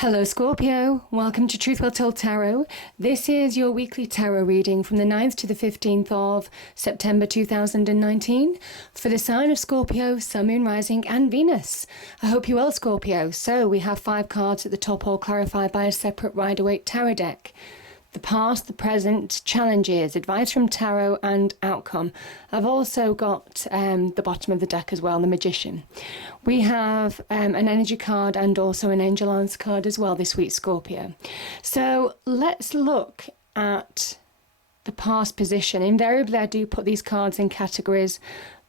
Hello Scorpio, welcome to Truth Well Told Tarot. This is your weekly tarot reading from the 9th to the 15th of September 2019 for the sign of Scorpio, Sun, Moon, Rising and Venus. I hope you're well, Scorpio. So we have 5 cards at the top, all clarified by a separate Rider-Waite tarot deck. The past, the present, challenges, advice from tarot and outcome. I've also got the bottom of the deck as well, the Magician. We have an energy card and also an angel answer card as well this week, Scorpio. So let's look at the past position. Invariably, I do put these cards in categories,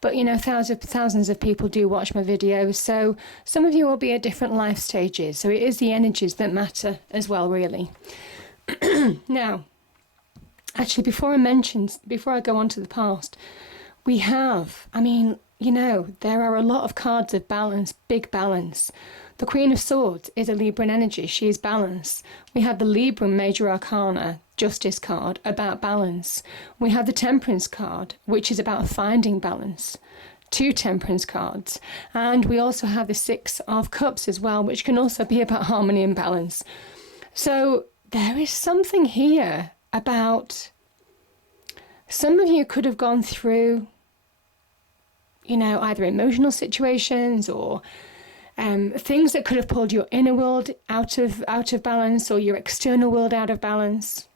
but you know, thousands of people do watch my videos, so some of you will be at different life stages. So it is the energies that matter as well, really. Now, actually, before I go on to the past, we have, there are a lot of cards of balance, big balance. The Queen of Swords is a Libran energy. She is balance. We have the Libran Major Arcana Justice card about balance. We have the Temperance card, which is about finding balance. 2 Temperance cards. And we also have the Six of Cups as well, which can also be about harmony and balance. So there is something here about some of you could have gone through, either emotional situations or things that could have pulled your inner world out of balance or your external world out of balance.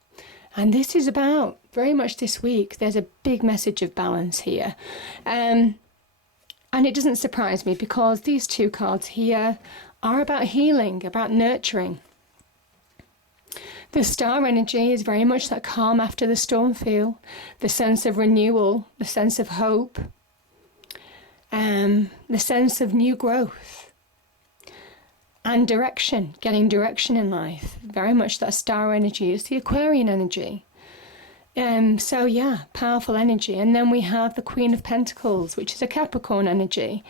And this is about, very much this week, there's a big message of balance here. And it doesn't surprise me because these 2 cards here are about healing, about nurturing. The star energy is very much that calm after the storm feel, the sense of renewal, the sense of hope, the sense of new growth and direction, getting direction in life. Very much that star energy is the Aquarian energy. So yeah, powerful energy. And then we have the Queen of Pentacles, which is a Capricorn energy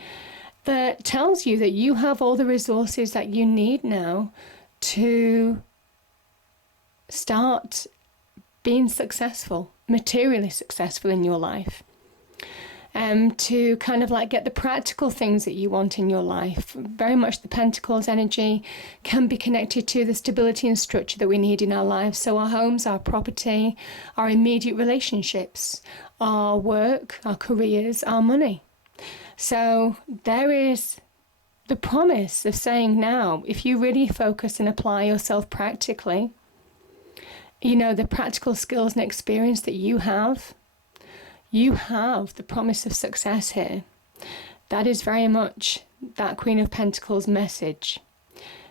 that tells you that you have all the resources that you need now to start being successful, materially successful in your life, to kind of like get the practical things that you want in your life. Very much the Pentacles energy can be connected to the stability and structure that we need in our lives. So our homes, our property, our immediate relationships, our work, our careers, our money. So there is the promise of saying now, if you really focus and apply yourself practically, the practical skills and experience that you have the promise of success here. That is very much that Queen of Pentacles message.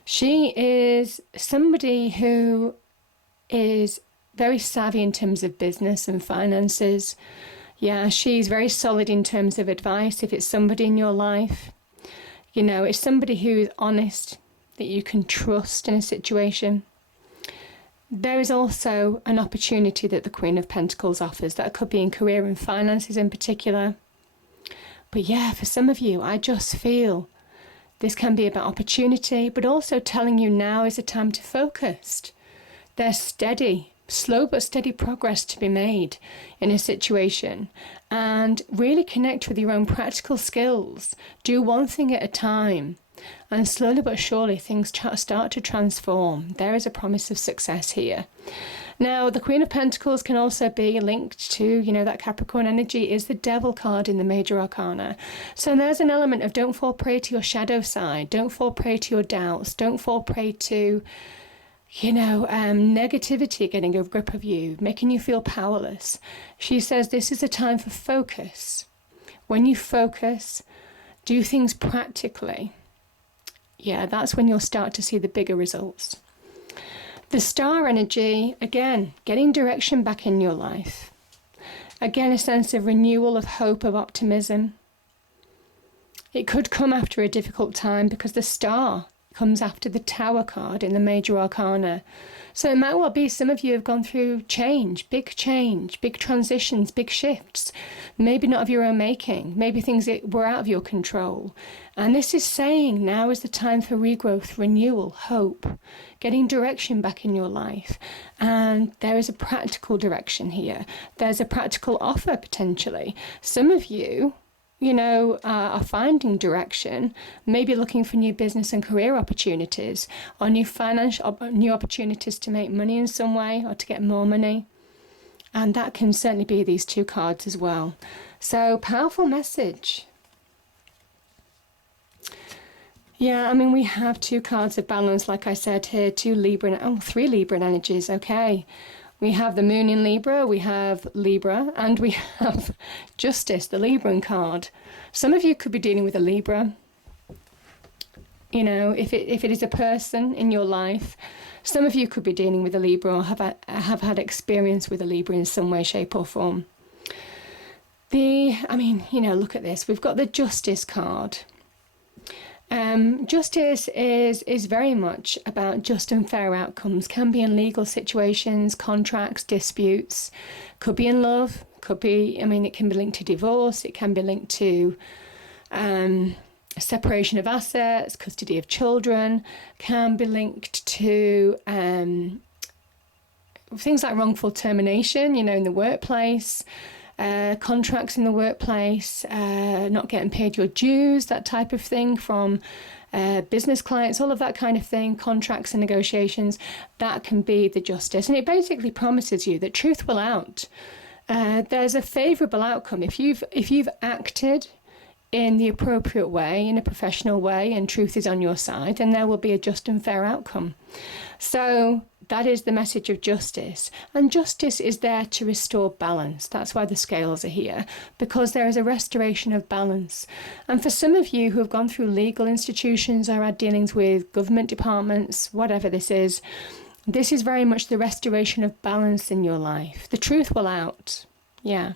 She is somebody who is very savvy in terms of business and finances. Yeah, she's very solid in terms of advice. If it's somebody in your life, it's somebody who is honest, that you can trust in a situation. There is also an opportunity that the Queen of Pentacles offers that could be in career and finances in particular. But yeah, for some of you, I just feel this can be about opportunity, but also telling you now is a time to focus. There's slow but steady progress to be made in a situation, and really connect with your own practical skills. Do one thing at a time. And slowly but surely things start to transform. There is a promise of success here. Now, the Queen of Pentacles can also be linked to, that Capricorn energy is the Devil card in the Major Arcana. So there's an element of don't fall prey to your shadow side. Don't fall prey to your doubts. Don't fall prey to, negativity getting a grip of you, making you feel powerless. She says this is a time for focus. When you focus, do things practically. Yeah, that's when you'll start to see the bigger results. The star energy, again, getting direction back in your life. Again, a sense of renewal, of hope, of optimism. It could come after a difficult time because the star comes after the Tower card in the Major Arcana. So it might well be some of you have gone through change, big transitions, big shifts, maybe not of your own making, maybe things that were out of your control. And this is saying now is the time for regrowth, renewal, hope, getting direction back in your life. And there is a practical direction here. There's a practical offer potentially. Some of you, are finding direction, maybe looking for new business and career opportunities, or new opportunities to make money in some way, or to get more money. And that can certainly be these two cards as well. So, powerful message. Yeah, I mean, we have two cards of balance, like I said here, three Libran energies, okay. We have the Moon in Libra, we have Libra, and we have Justice, the Libran card. Some of you could be dealing with a Libra. If it is a person in your life, some of you could be dealing with a Libra or have had experience with a Libra in some way, shape or form. Look at this. We've got the Justice card. Justice is very much about just and fair outcomes. Can be in legal situations, contracts, disputes. Could be in love. Could be, it can be linked to divorce. It can be linked to separation of assets, custody of children. Can be linked to things like wrongful termination, in the workplace. Contracts in the workplace, not getting paid your dues, that type of thing from business clients, all of that kind of thing, contracts and negotiations, that can be the Justice. And it basically promises you that truth will out. There's a favourable outcome. If you've acted in the appropriate way, in a professional way, and truth is on your side, then there will be a just and fair outcome. So that is the message of Justice. And Justice is there to restore balance. That's why the scales are here, because there is a restoration of balance. And for some of you who have gone through legal institutions or had dealings with government departments, whatever this is very much the restoration of balance in your life. The truth will out. Yeah.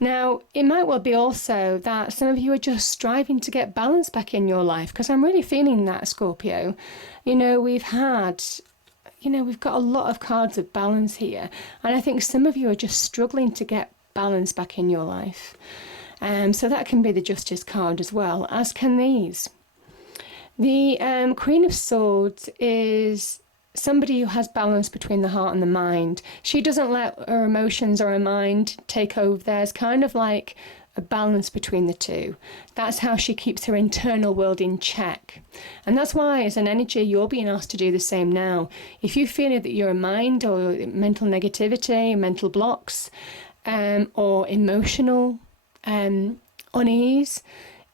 Now, it might well be also that some of you are just striving to get balance back in your life, because I'm really feeling that, Scorpio. We've got a lot of cards of balance here, and I think some of you are just struggling to get balance back in your life. So that can be the Justice card as well, as can these. The Queen of Swords is somebody who has balance between the heart and the mind. She doesn't let her emotions or her mind take over. There's kind of like a balance between the two. That's how she keeps her internal world in check. And that's why, as an energy, you're being asked to do the same now. If you feel that your mind or mental negativity, mental blocks, or emotional unease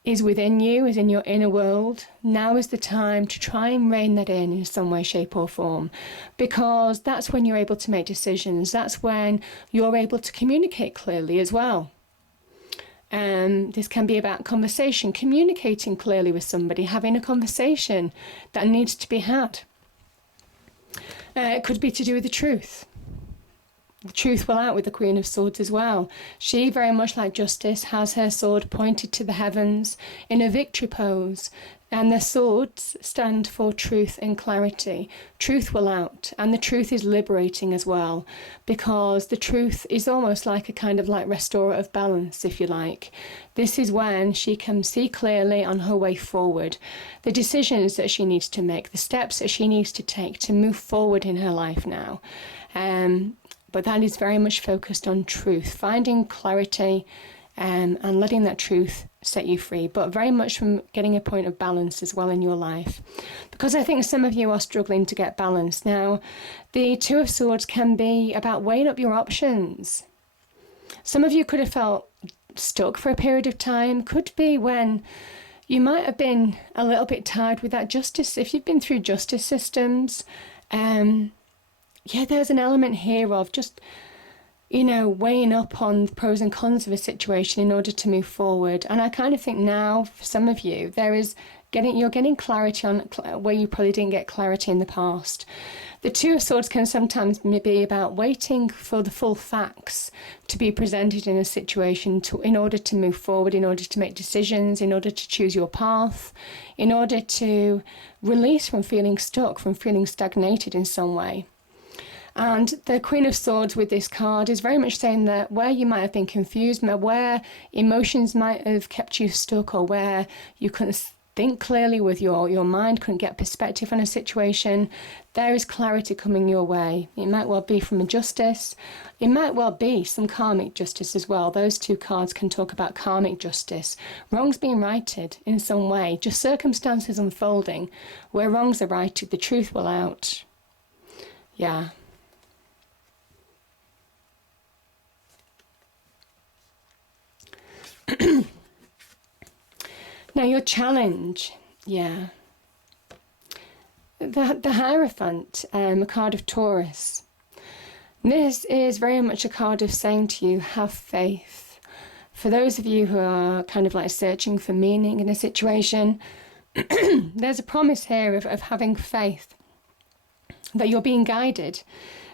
is within you, is in your inner world, now is the time to try and rein that in some way, shape or form, because that's when you're able to make decisions. That's when you're able to communicate clearly as well. This can be about conversation, communicating clearly with somebody, having a conversation that needs to be had. It could be to do with the truth. The truth will out with the Queen of Swords as well. She, very much like Justice, has her sword pointed to the heavens in a victory pose. And the swords stand for truth and clarity. Truth will out. And the truth is liberating as well, because the truth is almost like a kind of like restorer of balance, if you like. This is when she can see clearly on her way forward the decisions that she needs to make, the steps that she needs to take to move forward in her life now. But that is very much focused on truth, finding clarity and letting that truth set you free, but very much from getting a point of balance as well in your life. Because I think some of you are struggling to get balance. Now, the Two of Swords can be about weighing up your options. Some of you could have felt stuck for a period of time. Could be when you might have been a little bit tired with that justice. If you've been through justice systems, there's an element here of just, weighing up on the pros and cons of a situation in order to move forward. And I kind of think now, for some of you, you're getting clarity on where you probably didn't get clarity in the past. The Two of Swords can sometimes be about waiting for the full facts to be presented in a situation in order to move forward, in order to make decisions, in order to choose your path, in order to release from feeling stuck, from feeling stagnated in some way. And the Queen of Swords with this card is very much saying that where you might have been confused, where emotions might have kept you stuck, or where you couldn't think clearly with your mind, couldn't get perspective on a situation, there is clarity coming your way. It might well be from a justice. It might well be some karmic justice as well. Those two cards can talk about karmic justice. Wrongs being righted in some way. Just circumstances unfolding where wrongs are righted. The truth will out. Yeah. Now your challenge, yeah. The Hierophant, a card of Taurus. This is very much a card of saying to you, have faith. For those of you who are kind of like searching for meaning in a situation, there's a promise here of having faith, that you're being guided.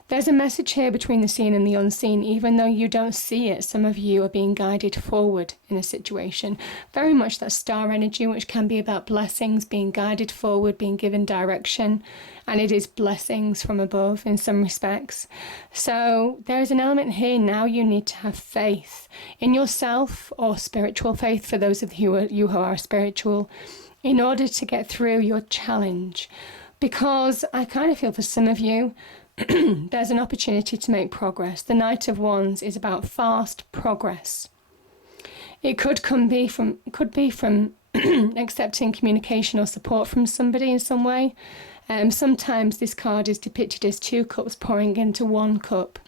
There's a message here between the seen and the unseen. Even though you don't see it, some of you are being guided forward in a situation. Very much that star energy, which can be about blessings, being guided forward, being given direction. And it is blessings from above in some respects. So there is an element here now you need to have faith in yourself, or spiritual faith for those of you who are spiritual, in order to get through your challenge. Because I kind of feel for some of you, there's an opportunity to make progress. The Knight of Wands is about fast progress. It could be from accepting communication or support from somebody in some way. Sometimes this card is depicted as 2 cups pouring into 1 cup,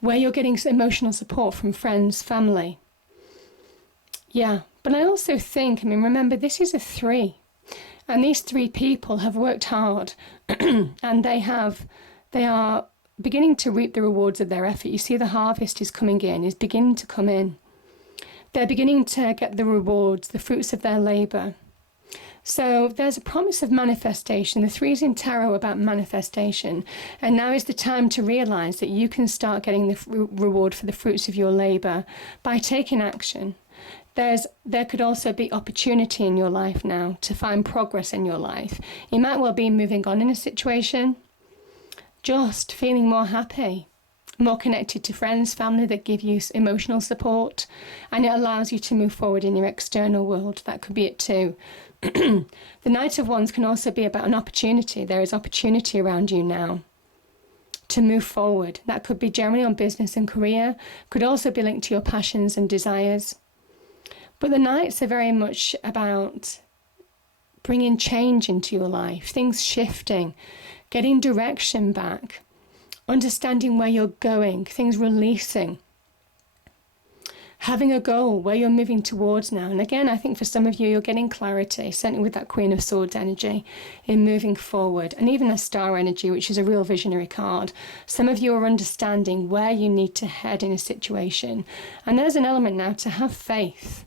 where you're getting emotional support from friends, family. Yeah, but I also think, remember, this is a 3. And these 3 people have worked hard and they are beginning to reap the rewards of their effort. You see the harvest is coming in, is beginning to come in. They're beginning to get the rewards, the fruits of their labour. So there's a promise of manifestation. The 3's in tarot about manifestation. And now is the time to realise that you can start getting the reward for the fruits of your labour by taking action. There could also be opportunity in your life now to find progress in your life. You might well be moving on in a situation, just feeling more happy, more connected to friends, family that give you emotional support, and it allows you to move forward in your external world. That could be it too. The Knight of Wands can also be about an opportunity. There is opportunity around you now to move forward. That could be generally on business and career, could also be linked to your passions and desires. But the Knights are very much about bringing change into your life, things shifting, getting direction back, understanding where you're going, things releasing, having a goal where you're moving towards now. And again, I think for some of you, you're getting clarity, certainly with that Queen of Swords energy, in moving forward. And even a Star energy, which is a real visionary card. Some of you are understanding where you need to head in a situation. And there's an element now to have faith.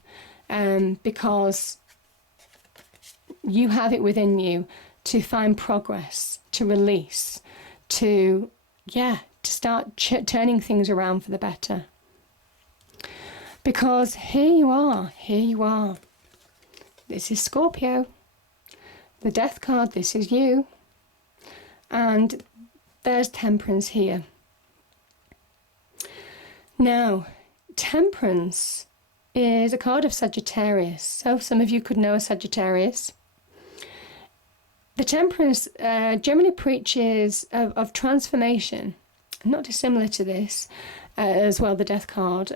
Because you have it within you to find progress, to release, to start turning things around for the better. Because here you are. This is Scorpio. The Death card, this is you. And there's Temperance here. Now, Temperance is a card of Sagittarius. So some of you could know a Sagittarius. The Temperance generally preaches of transformation, not dissimilar to this, as well, the Death card.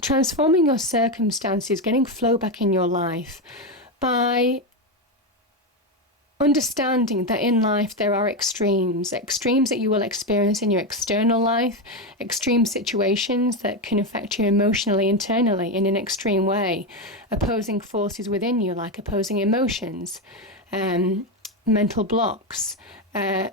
Transforming your circumstances, getting flow back in your life by understanding that in life there are extremes that you will experience in your external life, extreme situations that can affect you emotionally, internally in an extreme way, opposing forces within you like opposing emotions, mental blocks,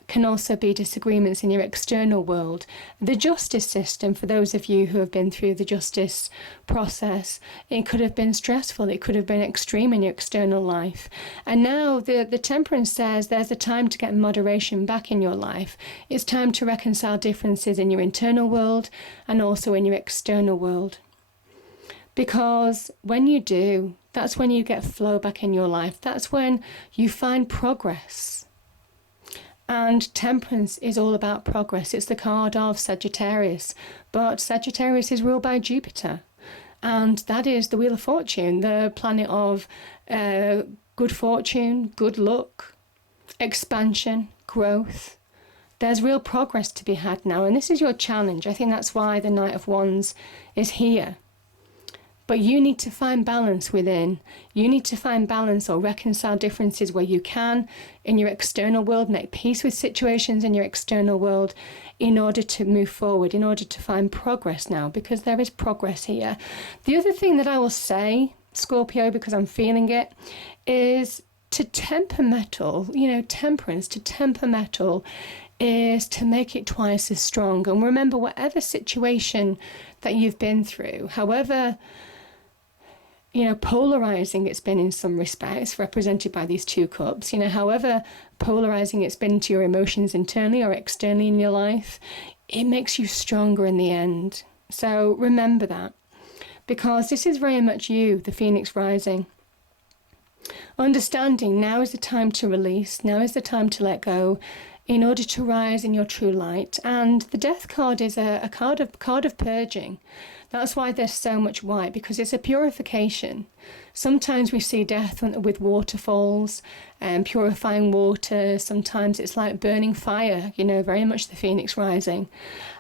can also be disagreements in your external world. The justice system, for those of you who have been through the justice process, it could have been stressful, it could have been extreme in your external life. And now the Temperance says there's a time to get moderation back in your life. It's time to reconcile differences in your internal world and also in your external world. Because when you do, that's when you get flow back in your life. That's when you find progress. And Temperance is all about progress. It's the card of Sagittarius. But Sagittarius is ruled by Jupiter. And that is the Wheel of Fortune, the planet of good fortune, good luck, expansion, growth. There's real progress to be had now, and this is your challenge. I think that's why the Knight of Wands is here. But you need to find balance within. You need to find balance or reconcile differences where you can in your external world, make peace with situations in your external world in order to move forward, in order to find progress now, because there is progress here. The other thing that I will say, Scorpio, because I'm feeling it, is to temper metal, temperance, to temper metal is to make it twice as strong. And remember, whatever situation that you've been through, however, polarizing it's been in some respects, represented by these two cups, however polarizing it's been to your emotions internally or externally in your life, it makes you stronger in the end. So remember that, because this is very much you, the Phoenix rising. Understanding now is the time to release, now is the time to let go, in order to rise in your true light. And the Death card is a card of purging. That's why there's so much white, because it's a purification. Sometimes we see death with waterfalls and purifying water. Sometimes it's like burning fire, very much the Phoenix rising.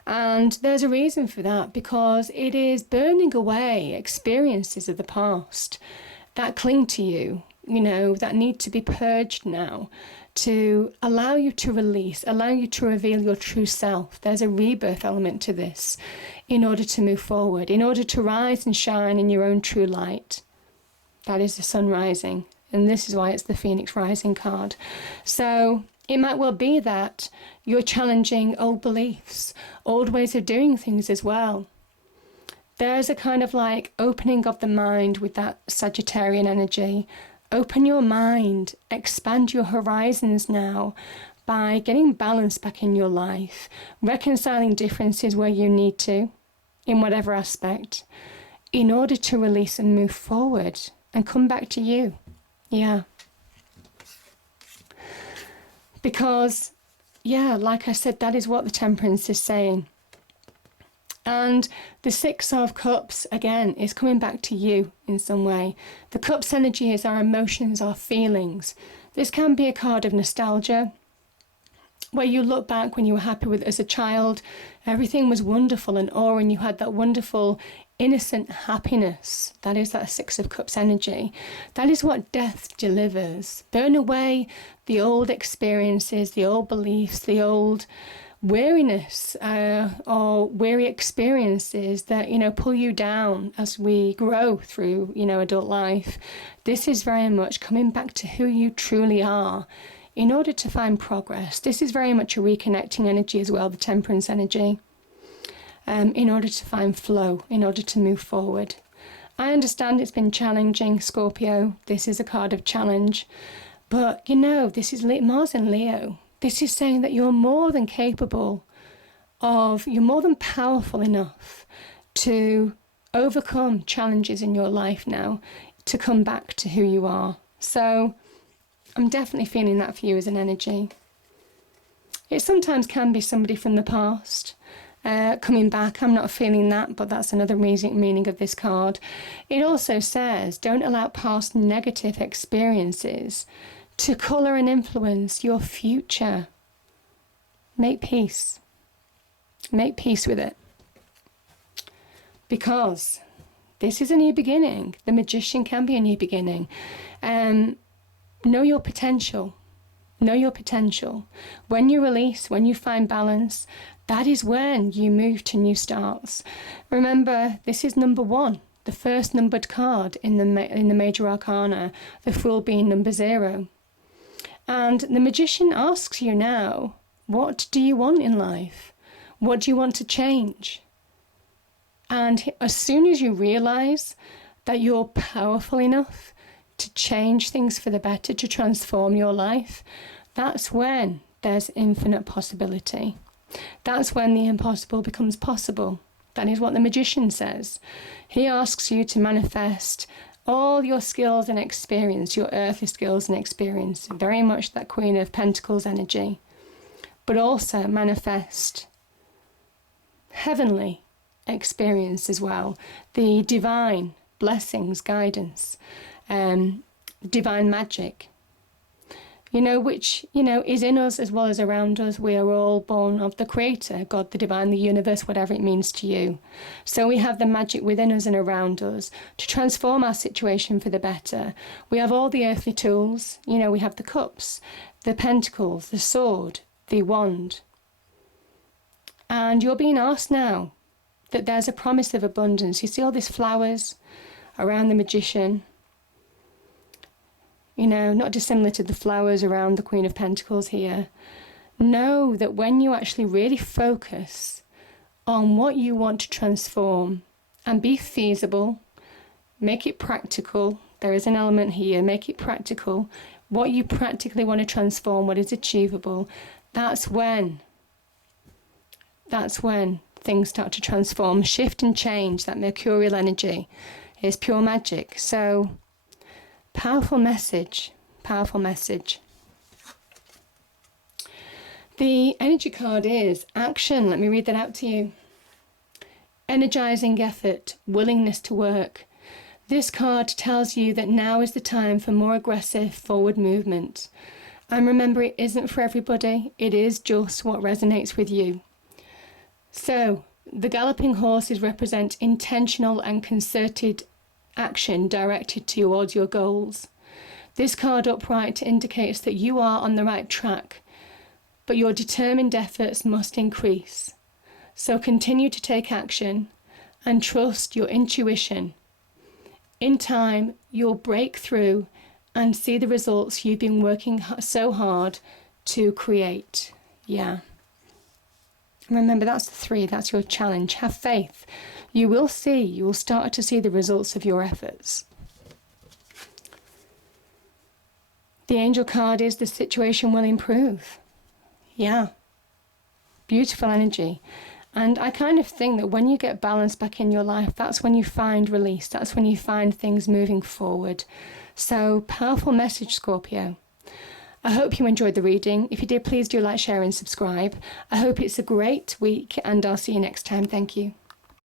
And there's a reason for that, because it is burning away experiences of the past that cling to you, that need to be purged now, to allow you to release, allow you to reveal your true self. There's a rebirth element to this in order to move forward, in order to rise and shine in your own true light. That is the sun rising, and this is why it's the Phoenix rising card. So it might well be that you're challenging old beliefs, old ways of doing things as well. There's a kind of like opening of the mind with that Sagittarian energy. Open your mind, expand your horizons now by getting balance back in your life, reconciling differences where you need to, in whatever aspect, in order to release and move forward and come back to you. Yeah. Because, like I said, that is what the Temperance is saying. And the Six of Cups, again, is coming back to you in some way. The Cups energy is our emotions, our feelings. This can be a card of nostalgia, where you look back when you were happy with as a child, everything was wonderful and awe, and you had that wonderful, innocent happiness. That is that Six of Cups energy. That is what death delivers. Burn away the old experiences, the old beliefs, the old weariness or weary experiences that pull you down as we grow through adult life. This is very much coming back to who you truly are in order to find progress. This is very much a reconnecting energy as well, the Temperance energy, in order to find flow, in order to move forward. I understand it's been challenging, Scorpio. This is a card of challenge, but this is Mars and Leo. This is saying that you're more than capable you're more than powerful enough to overcome challenges in your life now, to come back to who you are. So I'm definitely feeling that for you as an energy. It sometimes can be somebody from the past coming back. I'm not feeling that, but that's another meaning of this card. It also says, don't allow past negative experiences to colour and influence your future. Make peace. Make peace with it. Because this is a new beginning. The Magician can be a new beginning. Know your potential. Know your potential. When you release, when you find balance, that is when you move to new starts. Remember, this is number 1, the first numbered card in the Major Arcana, the Fool being number 0. And the Magician asks you now, what do you want in life? What do you want to change? And as soon as you realise that you're powerful enough to change things for the better, to transform your life, that's when there's infinite possibility. That's when the impossible becomes possible. That is what the Magician says. He asks you to manifest all your skills and experience, your earthly skills and experience, very much that Queen of Pentacles energy, but also manifest heavenly experience as well. The divine blessings, guidance, divine magic, which, is in us as well as around us. We are all born of the Creator, God, the divine, the universe, whatever it means to you. So we have the magic within us and around us to transform our situation for the better. We have all the earthly tools. We have the cups, the pentacles, the sword, the wand. And you're being asked now that there's a promise of abundance. You see all these flowers around the magician, not dissimilar to the flowers around the Queen of Pentacles here. Know that when you actually really focus on what you want to transform and be feasible, make it practical. There is an element here, make it practical. What you practically want to transform, what is achievable, that's when things start to transform, shift and change. That mercurial energy is pure magic. So, powerful message, powerful message. The energy card is action. Let me read that out to you. Energizing effort, willingness to work. This card tells you that now is the time for more aggressive forward movement. And remember, it isn't for everybody. It is just what resonates with you. So, the galloping horses represent intentional and concerted action directed towards your goals. This card upright indicates that you are on the right track, but your determined efforts must increase. So continue to take action and trust your intuition. In time, you'll break through and see the results you've been working so hard to create. Yeah. Remember, that's the 3. That's your challenge. Have faith. You will start to see the results of your efforts. The angel card is the situation will improve. Yeah. Beautiful energy. And I kind of think that when you get balance back in your life, that's when you find release. That's when you find things moving forward. So, powerful message, Scorpio. I hope you enjoyed the reading. If you did, please do like, share and subscribe. I hope it's a great week and I'll see you next time. Thank you.